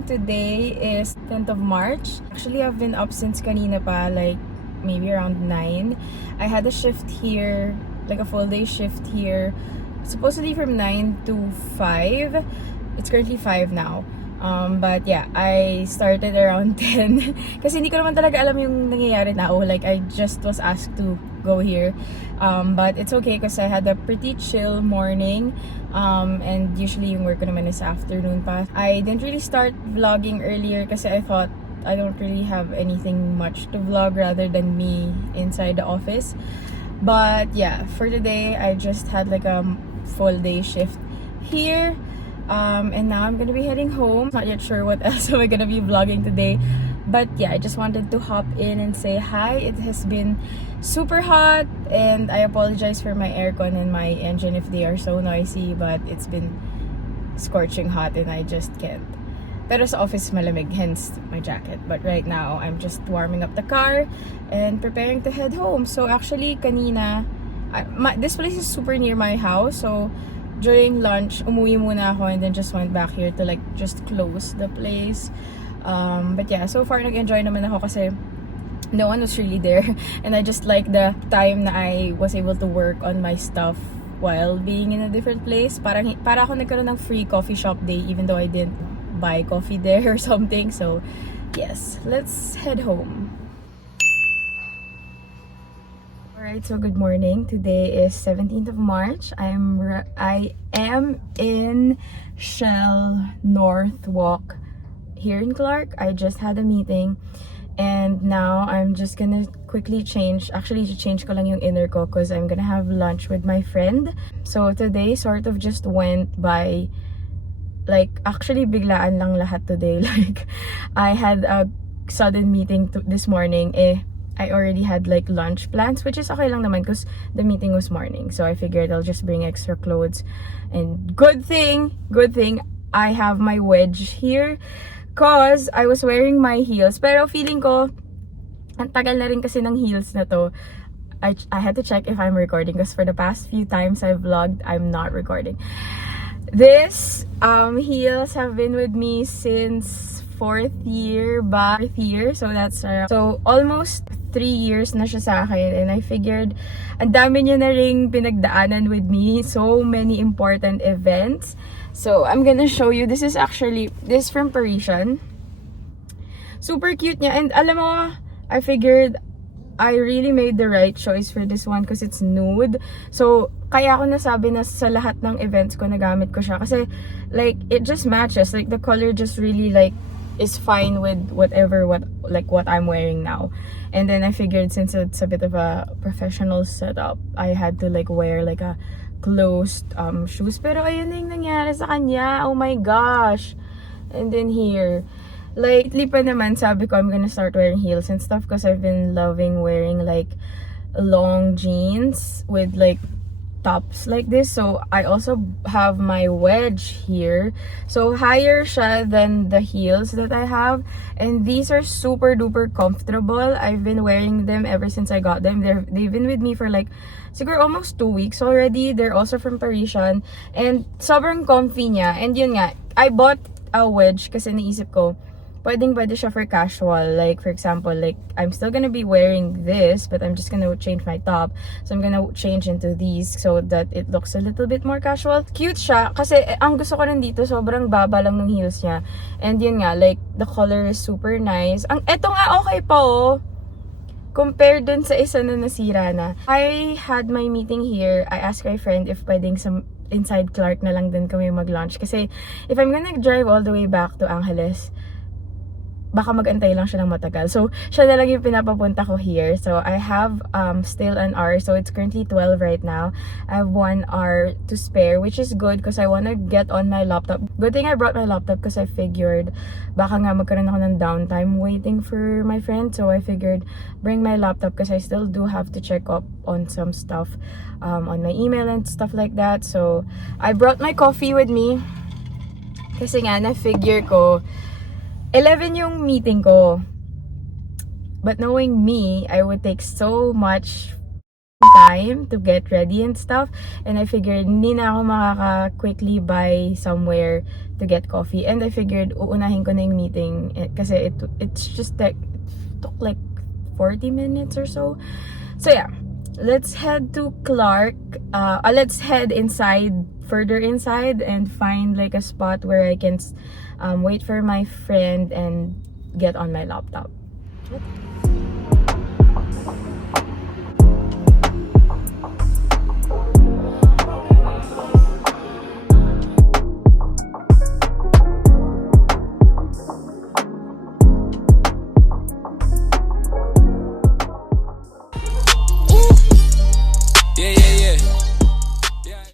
morning. Today is 10th of March. Actually, I've been up since kanina pa, like maybe around 9. I had a shift here, like a full day shift here, supposedly from 9 to 5. It's currently 5 now. But yeah, I started around 10 kasi hindi ko naman talaga alam yung nangyayari na. Like I just was asked to go here. But it's okay because I had a pretty chill morning. And usually yung work ko naman is afternoon pa. I didn't really start vlogging earlier kasi I thought I don't really have anything much to vlog rather than me inside the office. But yeah, for today, I just had like a full day shift here. And now I'm gonna be heading home. Not yet sure what else am I gonna be vlogging today. But yeah, I just wanted to hop in and say hi. It has been super hot and I apologize for my aircon and my engine if they are so noisy, but it's been scorching hot and I just can't. Pero sa office malamig, hence my jacket. But right now, I'm just warming up the car and preparing to head home. So actually, kanina, this place is super near my house. So during lunch, umuwi muna ako and then just went back here to like just close the place. But yeah, so far nag-enjoy naman ako kasi no one was really there. And I just like the time na I was able to work on my stuff while being in a different place. Para ako nagkaroon ng free coffee shop day even though I didn't buy coffee there or something. So yes, let's head home. Alright, so good morning. Today is 17th of March. I am in Shell North Walk here in Clark. I just had a meeting and now I'm just gonna quickly change. Actually, to change ko lang yung inner ko because I'm gonna have lunch with my friend. So today sort of just went by like actually biglaan lang lahat today. Like I had a sudden meeting this morning. I already had like lunch plans, which is okay lang naman because the meeting was morning. So I figured I'll just bring extra clothes. And good thing, I have my wedge here because I was wearing my heels. Pero feeling ko, ang tagal na rin kasi ng heels na to. I had to check if I'm recording because for the past few times I've vlogged, I'm not recording. This heels have been with me since fourth year. So that's so almost 3 years na siya sa akin and I figured ang dami niya na ring pinagdaanan with me, so many important events. So I'm gonna show you. This is from Parisian. Super cute niya and alam mo, I figured I really made the right choice for this one because it's nude. So kaya ako nasabi na sa lahat ng events ko nagamit ko siya kasi like it just matches, like the color just really like is fine with what I'm wearing now. And then I figured since it's a bit of a professional setup, I had to like wear like a closed shoes. Pero ayun na yung nangyari sa kanya. Oh my gosh. And then here, like lately pa naman sabi ko I'm gonna start wearing heels and stuff because I've been loving wearing like long jeans with like tops like this. So I also have my wedge here, so higher siya than the heels that I have, and these are super duper comfortable. I've been wearing them ever since I got them. They've been with me for like siguro almost 2 weeks already. They're also from Parisian and sobrang comfy niya. And yun nga, I bought a wedge kasi naisip ko pwede siya for casual. Like, for example, like, I'm still gonna be wearing this, but I'm just gonna change my top. So, I'm gonna change into these so that it looks a little bit more casual. Cute siya, kasi ang gusto ko rin dito, sobrang baba lang ng heels niya. And yun nga, like, the color is super nice. Eto nga, okay pa oh. Compared dun sa isa na nasira na. I had my meeting here. I asked my friend if pwedeng inside Clark na lang din kami mag-lunch. Kasi, if I'm gonna drive all the way back to Angeles, baka mag-antay lang siya ng matagal. So, siya na lang yung pinapapunta ko here. So, I have still an hour. So, it's currently 12 right now. I have 1 hour to spare, which is good because I wanna get on my laptop. Good thing I brought my laptop because I figured baka nga magkaroon ako ng downtime waiting for my friend. So, I figured bring my laptop because I still do have to check up on some stuff on my email and stuff like that. So, I brought my coffee with me kasi nga, na-figure ko 11 yung meeting ko. But knowing me, I would take so much time to get ready and stuff, and I figured hindi na ako makaka-quickly buy somewhere to get coffee, and I figured uunahin ko na yung meeting kasi it's just like it took like 40 minutes or so. So yeah, let's head to Clark. Let's head inside, further inside, and find like a spot where I can wait for my friend and get on my laptop.